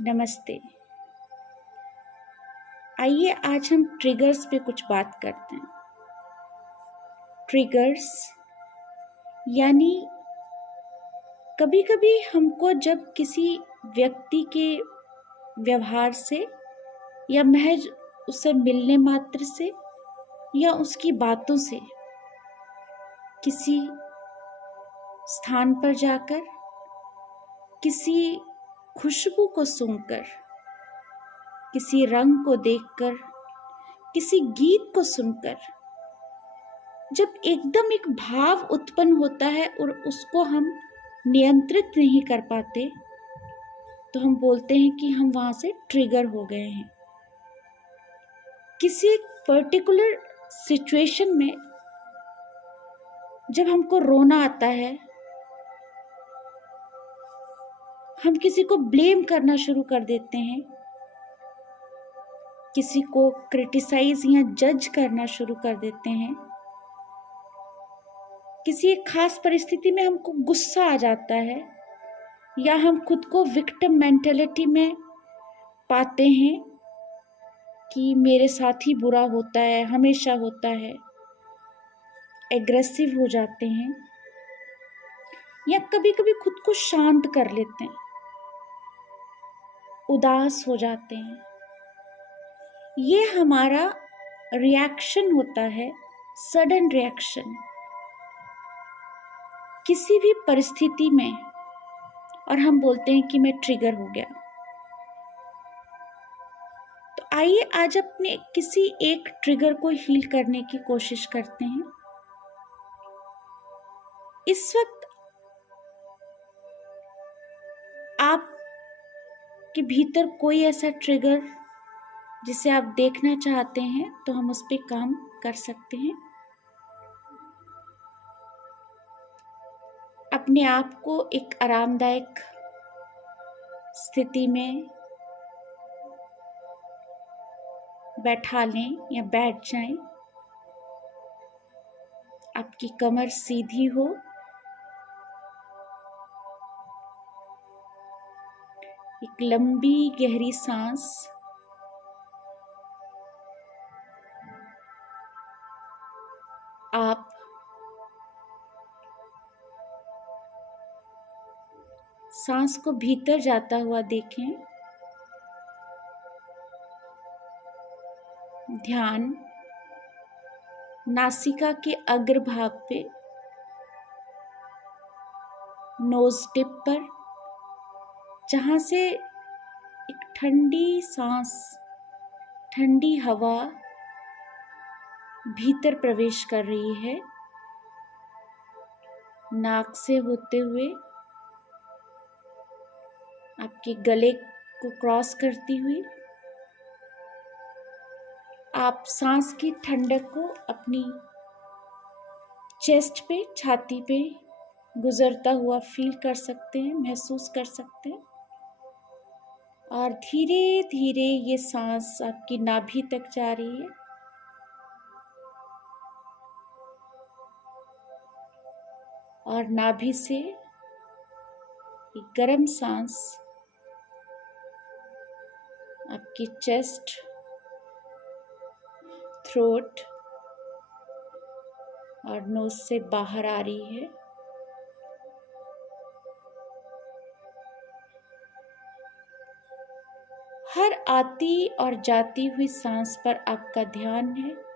नमस्ते। आइए आज हम ट्रिगर्स पे कुछ बात करते हैं। ट्रिगर्स यानी कभी-कभी हमको जब किसी व्यक्ति के व्यवहार से या महज उससे मिलने मात्र से या उसकी बातों से किसी स्थान पर जाकर, किसी खुशबू को सूंघकर, किसी रंग को देखकर, किसी गीत को सुनकर जब एकदम एक भाव उत्पन्न होता है और उसको हम नियंत्रित नहीं कर पाते, तो हम बोलते हैं कि हम वहां से ट्रिगर हो गए हैं। किसी एक पर्टिकुलर सिचुएशन में जब हमको रोना आता है, हम किसी को ब्लेम करना शुरू कर देते हैं, किसी को क्रिटिसाइज या जज करना शुरू कर देते हैं। किसी एक खास परिस्थिति में हमको गुस्सा आ जाता है या हम खुद को विक्टिम मेंटेलिटी में पाते हैं कि मेरे साथ ही बुरा होता है, हमेशा होता है। एग्रेसिव हो जाते हैं या कभी-कभी खुद को शांत कर लेते हैं, उदास हो जाते हैं। ये हमारा रिएक्शन होता है, सडन रिएक्शन किसी भी परिस्थिति में, और हम बोलते हैं कि मैं ट्रिगर हो गया। तो आइए आज अपने किसी एक ट्रिगर को हील करने की कोशिश करते हैं। इस वक्त आप के भीतर कोई ऐसा ट्रिगर जिसे आप देखना चाहते हैं, तो हम उस पर काम कर सकते हैं। अपने आप को एक आरामदायक स्थिति में बैठा लें या बैठ जाएं। आपकी कमर सीधी हो, एक लंबी गहरी सांस आप सांस को भीतर जाता हुआ देखें। ध्यान नासिका के अग्रभाग पे, नोज टिप पर, जहां से एक ठंडी सांस, ठंडी हवा भीतर प्रवेश कर रही है, नाक से होते हुए आपके गले को क्रॉस करती हुई। आप सांस की ठंडक को अपनी चेस्ट पे, छाती पे गुजरता हुआ फील कर सकते हैं, महसूस कर सकते हैं। और धीरे धीरे ये सांस आपकी नाभि तक जा रही है और नाभि से एक गर्म सांस आपकी चेस्ट, थ्रोट और नोज से बाहर आ रही है। हर आती और जाती हुई सांस पर आपका ध्यान है।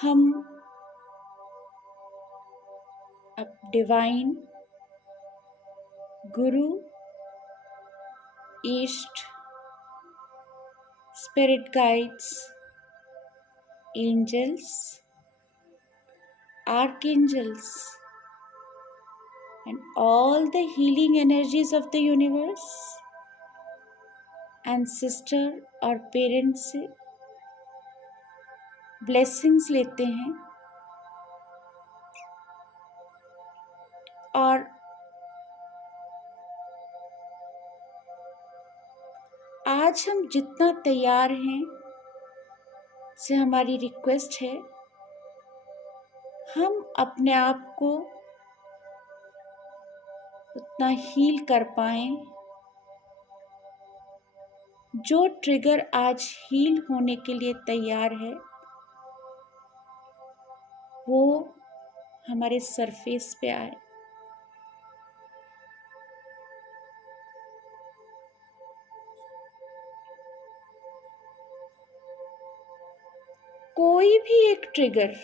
हम अब डिवाइन, गुरु, ईष्ट, spirit guides, angels, archangels and all the healing energies of the universe ancestor और पेरेंट्स से ब्लेसिंग्स लेते हैं और आज हम जितना तैयार हैं, से हमारी रिक्वेस्ट है हम अपने आप को उतना हील कर पाएं। जो ट्रिगर आज हील होने के लिए तैयार है वो हमारे सरफेस पे आए। कोई भी एक ट्रिगर,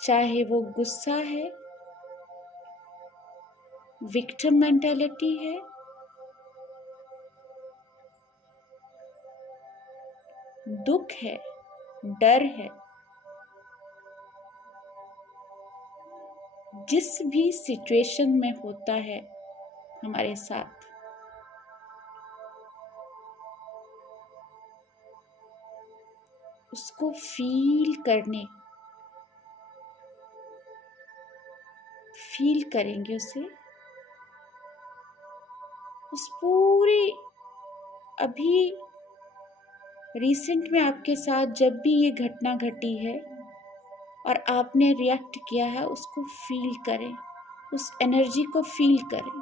चाहे वो गुस्सा है, विक्टिम मेंटालिटी है, दुख है, डर है, जिस भी सिचुएशन में होता है हमारे साथ, उसको फील करेंगे उसे। उस पूरी अभी रिसेंट में आपके साथ जब भी ये घटना घटी है और आपने रिएक्ट किया है, उसको फील करें, उस एनर्जी को फील करें।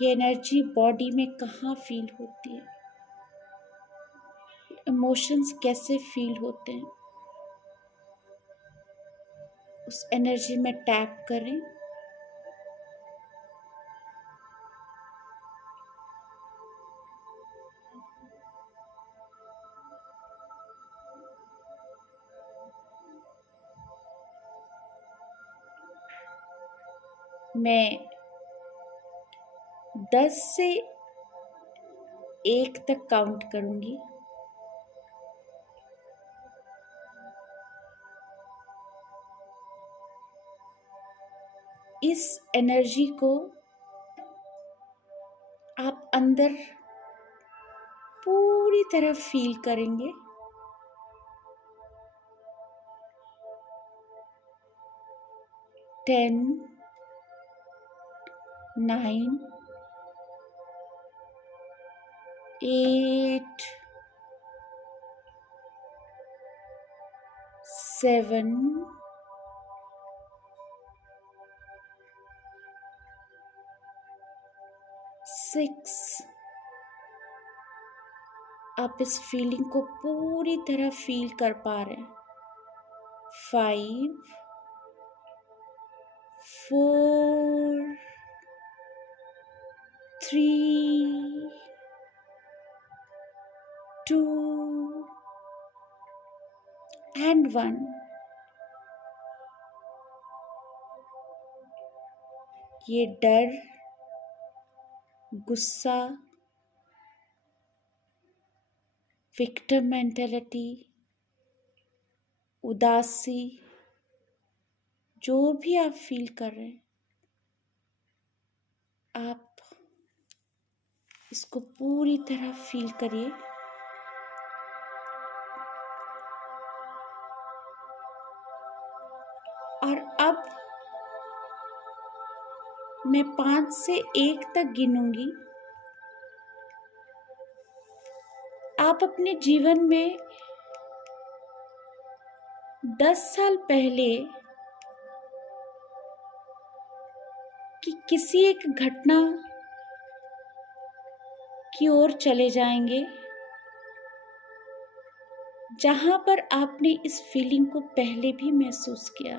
ये एनर्जी बॉडी में कहाँ फील होती है, इमोशंस कैसे फील होते हैं, उस एनर्जी में टैप करें। मैं 10 से 1 तक काउंट करूंगी। इस एनर्जी को आप अंदर पूरी तरह फील करेंगे। 10, 9, 8, 7, 6। आप इस फीलिंग को पूरी तरह फील कर पा रहे हैं। 5, 4, 3, 2 and 1। ये डर, गुस्सा, विक्टिम मेंटालिटी, उदासी, जो भी आप फील कर रहे हैं, आप इसको पूरी तरह फील करिए। और अब मैं 5 से 1 तक गिनूंगी। आप अपने जीवन में 10 साल पहले कि किसी एक घटना की ओर चले जाएंगे जहां पर आपने इस फीलिंग को पहले भी महसूस किया।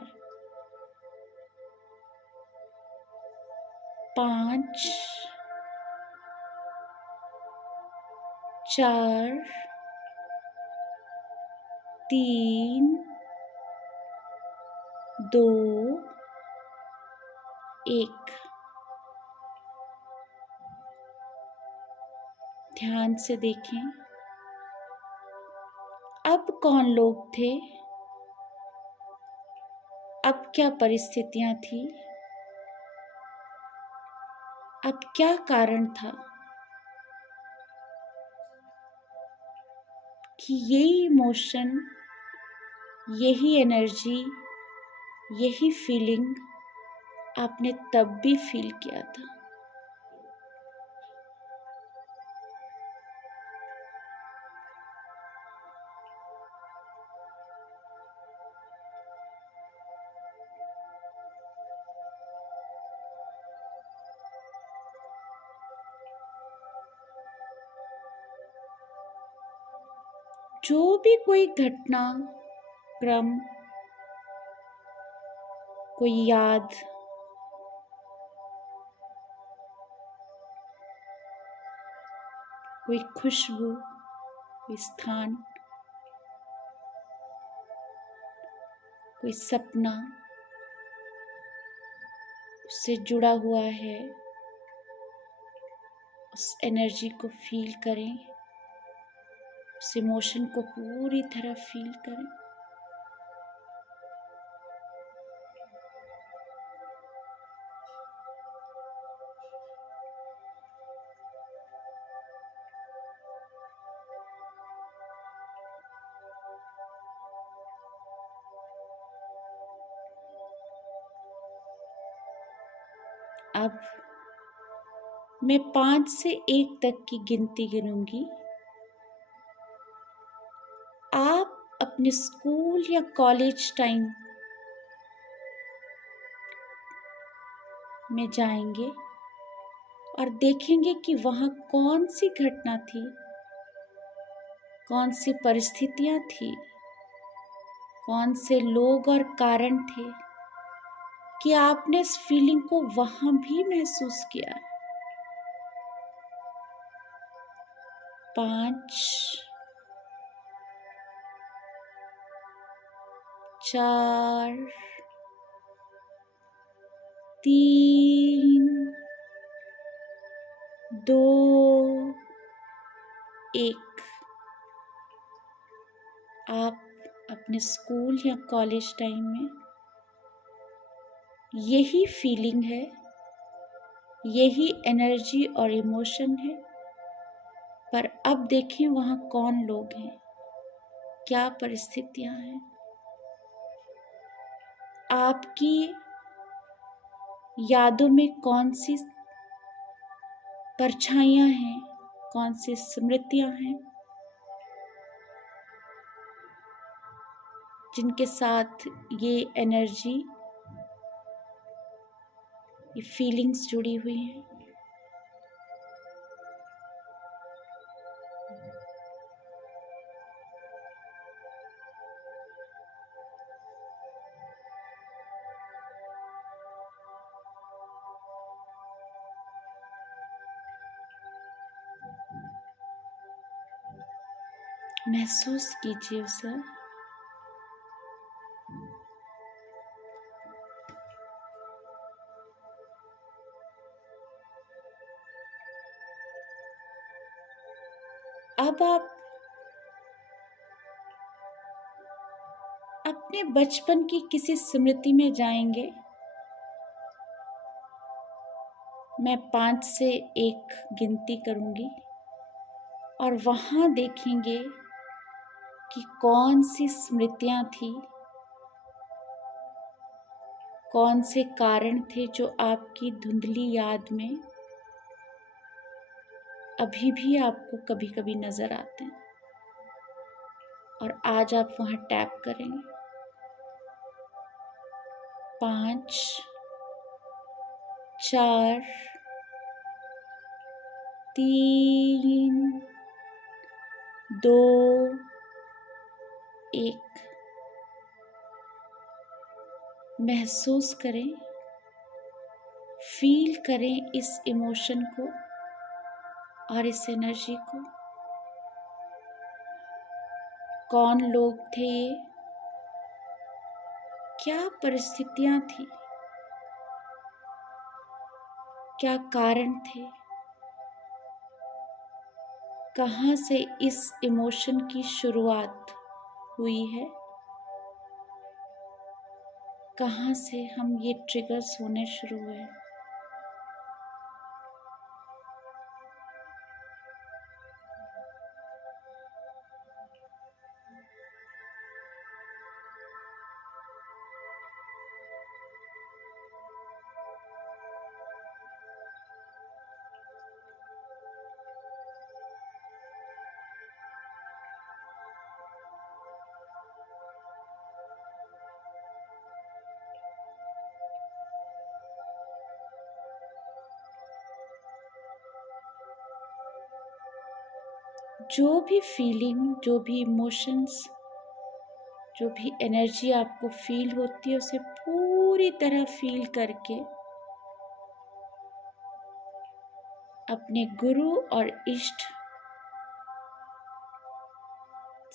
5, 4, 3, 2, 1। ध्यान से देखें, अब कौन लोग थे अब क्या परिस्थितियां थी, अब क्या कारण था कि यही इमोशन, यही एनर्जी, यही फीलिंग आपने तब भी फील किया था। जो भी कोई घटना, क्रम, कोई याद, कोई खुशबू, कोई स्थान, कोई सपना उससे जुड़ा हुआ है, उस एनर्जी को फील करें, उस इमोशन को पूरी तरह फील करें। अब मैं 5 से 1 तक की गिनती गिनूंगी। आप अपने स्कूल या कॉलेज टाइम में जाएंगे और देखेंगे कि वहाँ कौन सी घटना थी, कौन सी परिस्थितियाँ थी, कौन से लोग और कारण थे कि आपने इस फीलिंग को वहाँ भी महसूस किया। 5, 4, 3, 2, 1। आप अपने स्कूल या कॉलेज टाइम में यही फीलिंग है, यही एनर्जी और इमोशन है, पर अब देखें वहाँ कौन लोग हैं, क्या परिस्थितियां हैं, आपकी यादों में कौन सी परछाइयां हैं, कौन सी स्मृतियां हैं जिनके साथ ये एनर्जी, ये फीलिंग्स जुड़ी हुई हैं। महसूस कीजिए उसे। अब आप अपने बचपन की किसी स्मृति में जाएंगे। मैं 5 से 1 गिनती करूंगी और वहां देखेंगे कि कौन सी स्मृतियां थी, कौन से कारण थे जो आपकी धुंधली याद में अभी भी आपको कभी कभी नजर आते हैं, और आज आप वहां टैप करेंगे। 5, 4, 3, 2, 1। महसूस करें, फील करें इस इमोशन को और इस एनर्जी को। कौन लोग थे ये, क्या परिस्थितियां थी, क्या कारण थे, कहाँ से इस इमोशन की शुरुआत हुई है, कहाँ से हम ये ट्रिगर्स होने शुरू हुए। जो भी फीलिंग, जो भी इमोशंस, जो भी एनर्जी आपको फील होती है, उसे पूरी तरह फील करके अपने गुरु और इष्ट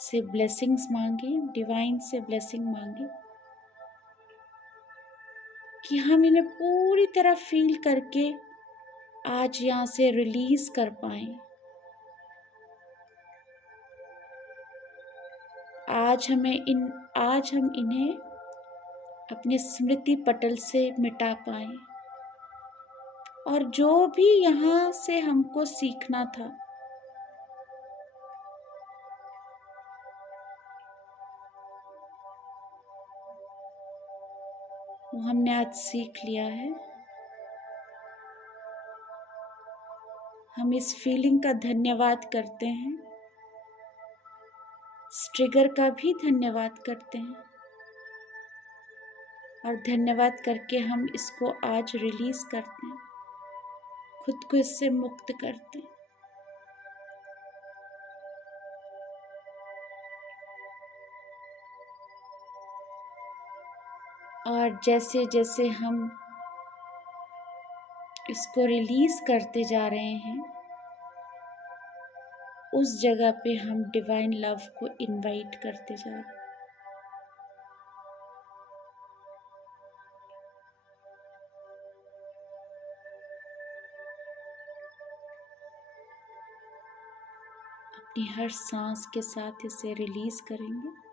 से ब्लेसिंग्स मांगे, डिवाइन से ब्लेसिंग मांगे कि हम इन्हें पूरी तरह फील करके आज यहाँ से रिलीज कर पाएं। आज हम इन्हें अपने स्मृति पटल से मिटा पाएं और जो भी यहाँ से हमको सीखना था वो हमने आज सीख लिया है। हम इस फीलिंग का धन्यवाद करते हैं, इस ट्रिगर का भी धन्यवाद करते हैं और धन्यवाद करके हम इसको आज रिलीज करते हैं, खुद को इससे मुक्त करते हैं। और जैसे जैसे हम इसको रिलीज करते जा रहे हैं, उस जगह पे हम डिवाइन लव को इनवाइट करते जा रहे हैं। अपनी हर सांस के साथ इसे रिलीज करेंगे।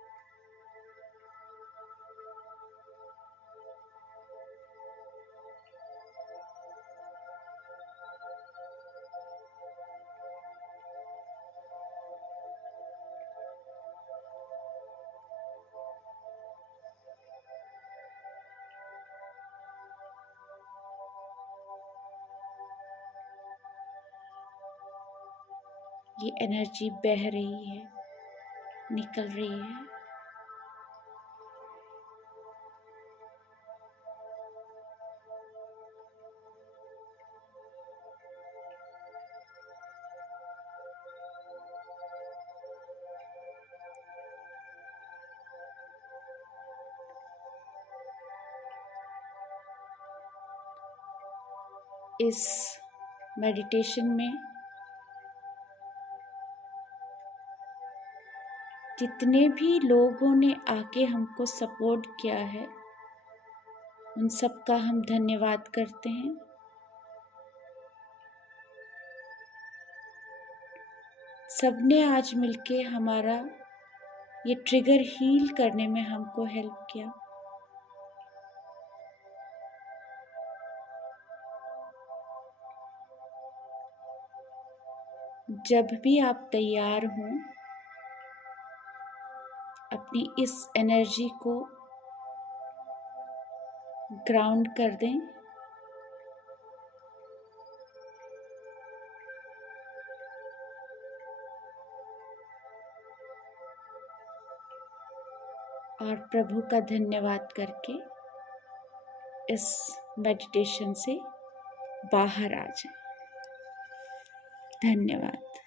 ये एनर्जी बह रही है, निकल रही है। इस मेडिटेशन में जितने भी लोगों ने आके हमको सपोर्ट किया है, उन सब का हम धन्यवाद करते हैं। सबने आज मिलके हमारा ये ट्रिगर हील करने में हमको हेल्प किया। जब भी आप तैयार हों, अपनी इस एनर्जी को ग्राउंड कर दें और प्रभु का धन्यवाद करके इस मेडिटेशन से बाहर आ जाएं। धन्यवाद।